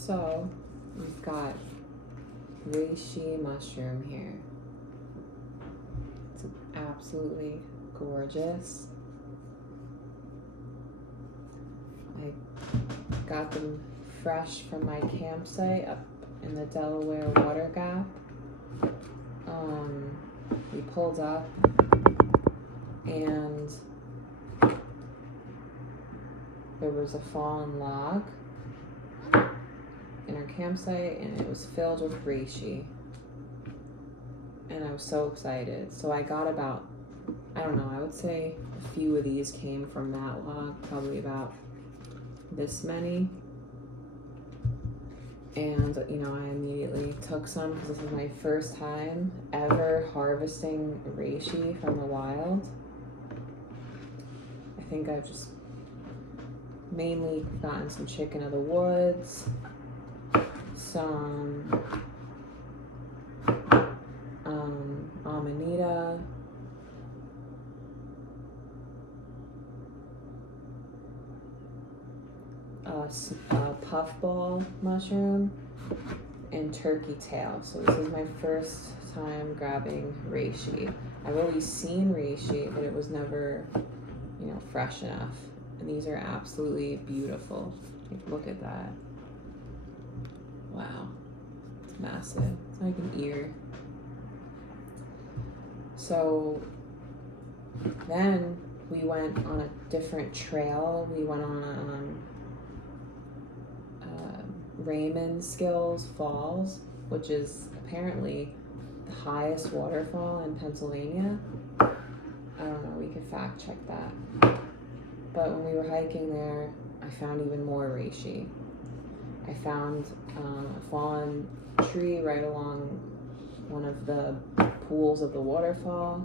So we've got reishi mushroom here. It's absolutely gorgeous. I got them fresh from my campsite up in the Delaware Water Gap. We pulled up and there was a fallen log in our campsite and it was filled with reishi. And I was so excited. So I got about, I don't know, I would say a few of these came from that log, probably about this many. And, I immediately took some because this is my first time ever harvesting reishi from the wild. I think I've just mainly gotten some chicken of the woods, some amanita, puffball mushroom, and turkey tail. So this is my first time grabbing reishi. I've always seen reishi, but it was never, fresh enough. And these are absolutely beautiful. Look at that. Wow, it's massive. It's like an ear. So then we went on a different trail. We went on Raymond Skills Falls, which is apparently the highest waterfall in Pennsylvania. I don't know, we could fact check that. But when we were hiking there, I found even more reishi. I found a fallen tree right along one of the pools of the waterfall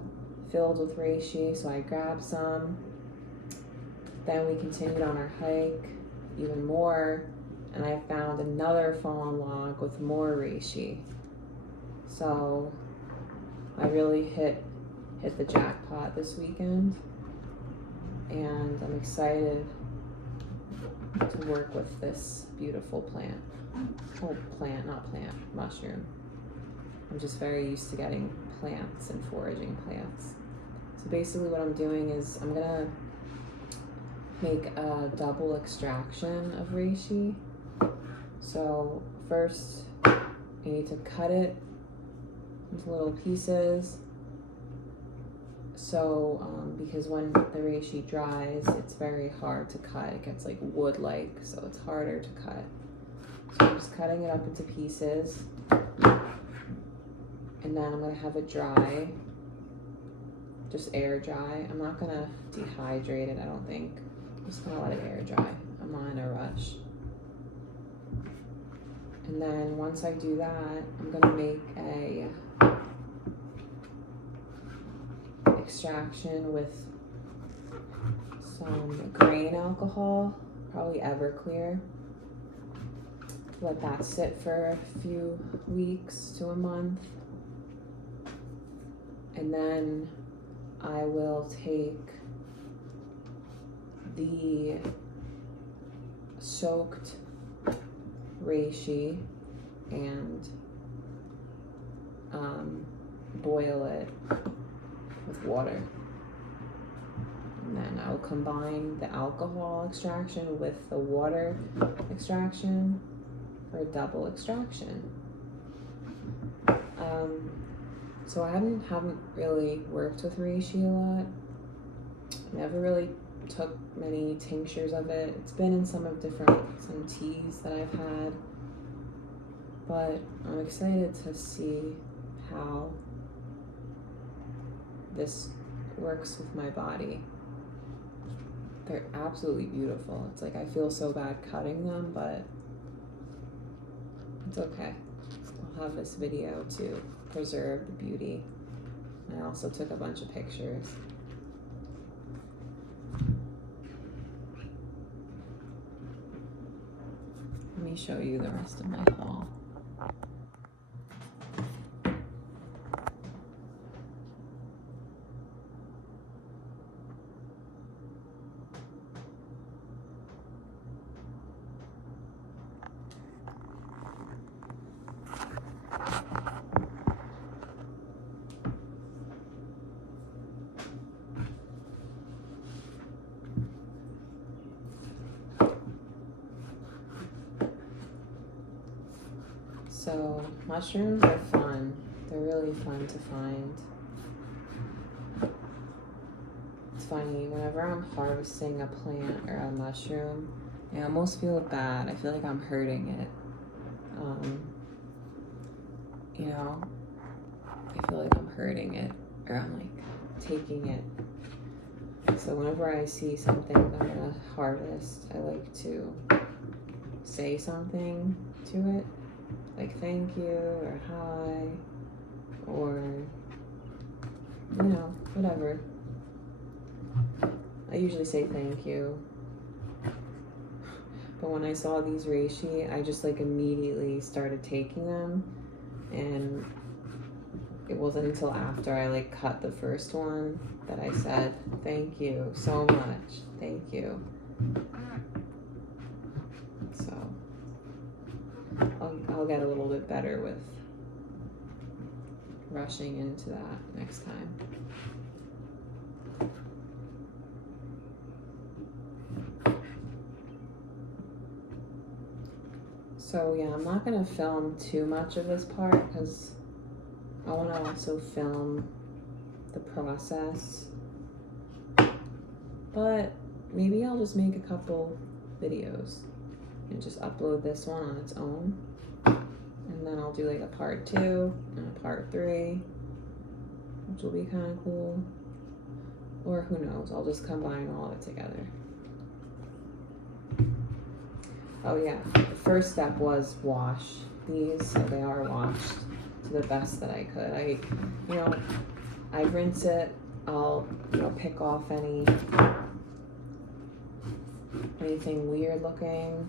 filled with reishi, so I grabbed some. Then we continued on our hike even more, and I found another fallen log with more reishi. So I really hit the jackpot this weekend, and I'm excited to work with this beautiful plant. Oh, mushroom. I'm just very used to getting plants and foraging plants. So basically what I'm doing is I'm gonna make a double extraction of reishi. So first you need to cut it into little pieces. So because when the reishi dries, it's very hard to cut. It gets like wood-like, so it's harder to cut. So I'm just cutting it up into pieces. And then I'm gonna have it dry, just air dry. I'm not gonna dehydrate it, I don't think. I'm just gonna let it air dry. I'm not in a rush. And then once I do that, I'm gonna make a extraction with some grain alcohol, probably Everclear. Let that sit for a few weeks to a month. And then I will take the soaked reishi and boil it with water. And then I'll combine the alcohol extraction with the water extraction for a double extraction. So I haven't really worked with reishi a lot. Never really took many tinctures of it. It's been in some teas that I've had. But I'm excited to see how this works with my body. They're absolutely beautiful. It's like I feel so bad cutting them, but it's okay. I'll have this video to preserve the beauty. I also took a bunch of pictures. Let me show you the rest of my haul. So mushrooms are fun. They're really fun to find. It's funny, whenever I'm harvesting a plant or a mushroom, I almost feel bad. I feel like I'm hurting it. You know, I feel like I'm hurting it, or I'm like taking it. So whenever I see something I'm gonna harvest, I like to say something to it, like thank you, or hi, or, you know, whatever. I usually say thank you. But when I saw these reishi, I just like immediately started taking them, and it wasn't until after I like cut the first one that I said thank you so much, thank you. So I'll get a little bit better with rushing into that next time. So yeah, I'm not gonna film too much of this part because I want to also film the process, but maybe I'll just make a couple videos and just upload this one on its own, and then I'll do like a part 2 and a part 3, which will be kind of cool, or who knows, I'll just combine all of it together. Oh yeah, the first step was wash these, so they are washed to the best that I could. I rinse it. I'll, pick off anything weird looking,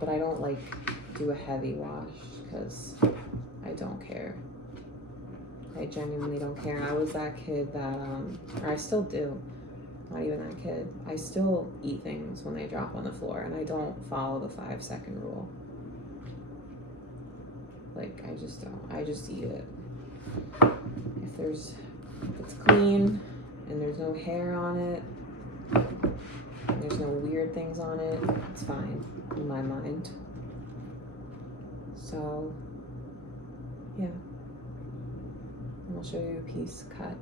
but I don't like do a heavy wash because I don't care. I genuinely don't care. I was that kid that, or I still do. Not even that kid. I still eat things when they drop on the floor, and I don't follow the 5-second rule. Like, I just don't. I just eat it. If it's clean and there's no hair on it, and there's no weird things on it, it's fine in my mind. So, yeah. And I'll show you a piece cut.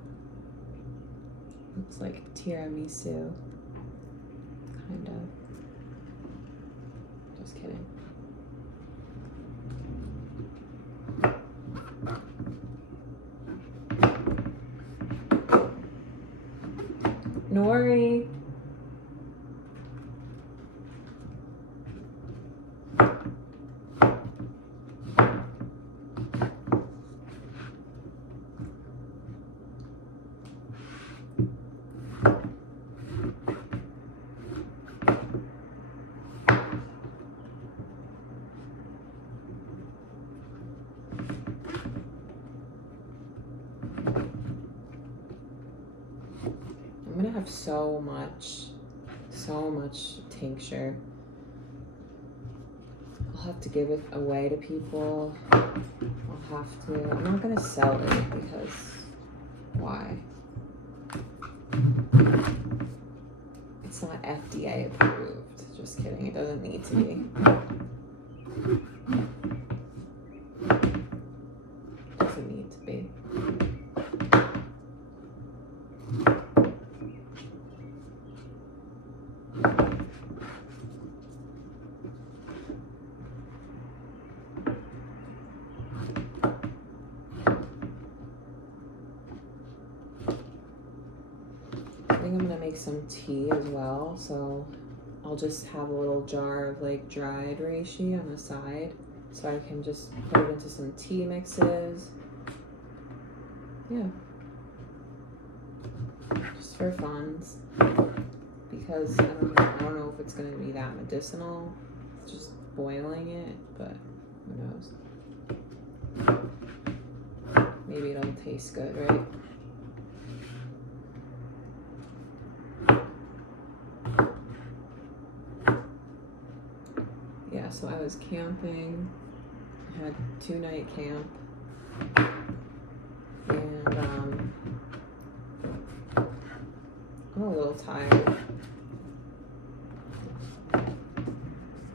Looks like tiramisu, kind of. Just kidding. Nori. I'm gonna have so much tincture. I'll have to give it away to people. I'm not gonna sell it because why? It's not FDA approved. Just kidding, it doesn't need to be. Doesn't need to be. I'm gonna make some tea as well, so I'll just have a little jar of like dried reishi on the side so I can just put it into some tea mixes. Yeah, just for funs, because I don't know if it's gonna be that medicinal. It's just boiling it, but who knows? Maybe it'll taste good, right? So I was camping, I had 2-night camp, and I'm a little tired.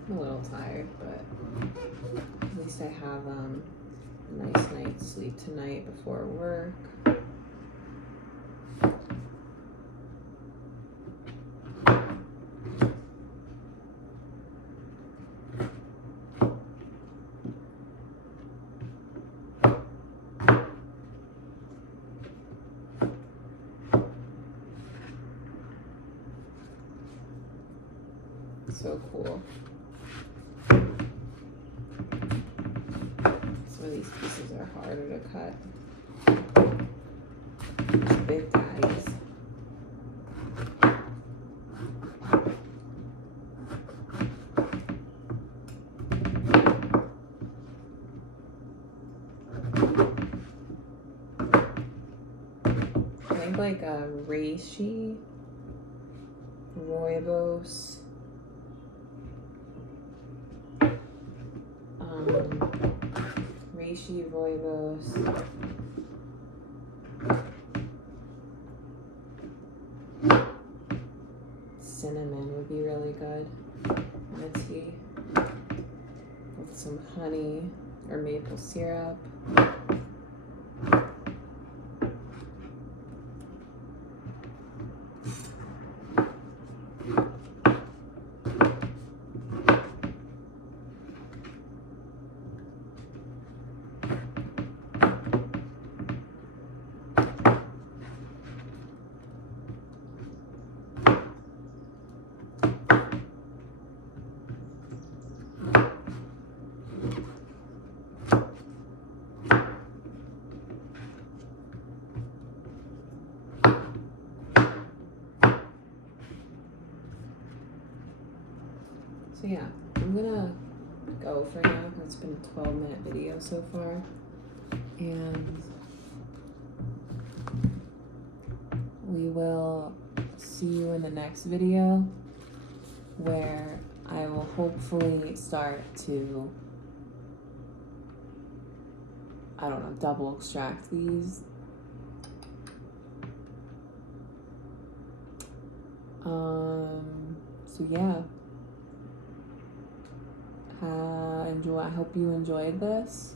I'm a little tired, but at least I have a nice night's sleep tonight before work. So cool. Some of these pieces are harder to cut. Big daddies. I think like a Reishi, rooibos, Reishi, rooibos, cinnamon would be really good in a tea with some honey or maple syrup. So yeah, I'm gonna go for now. It's been a 12-minute video so far, and we will see you in the next video where I will hopefully start to, I don't know, double extract these. So yeah. I hope you enjoyed this.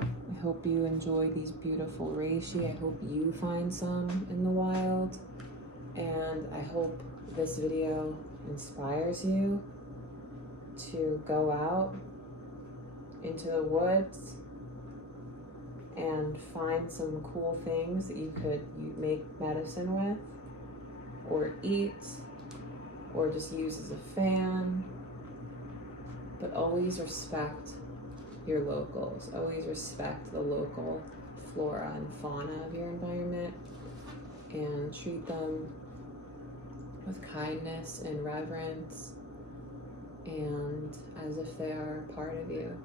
I hope you enjoy these beautiful reishi. I hope you find some in the wild. And I hope this video inspires you to go out into the woods and find some cool things that you make medicine with, or eat, or just use as a fan. But always respect your locals. Always respect the local flora and fauna of your environment, and treat them with kindness and reverence, and as if they are part of you.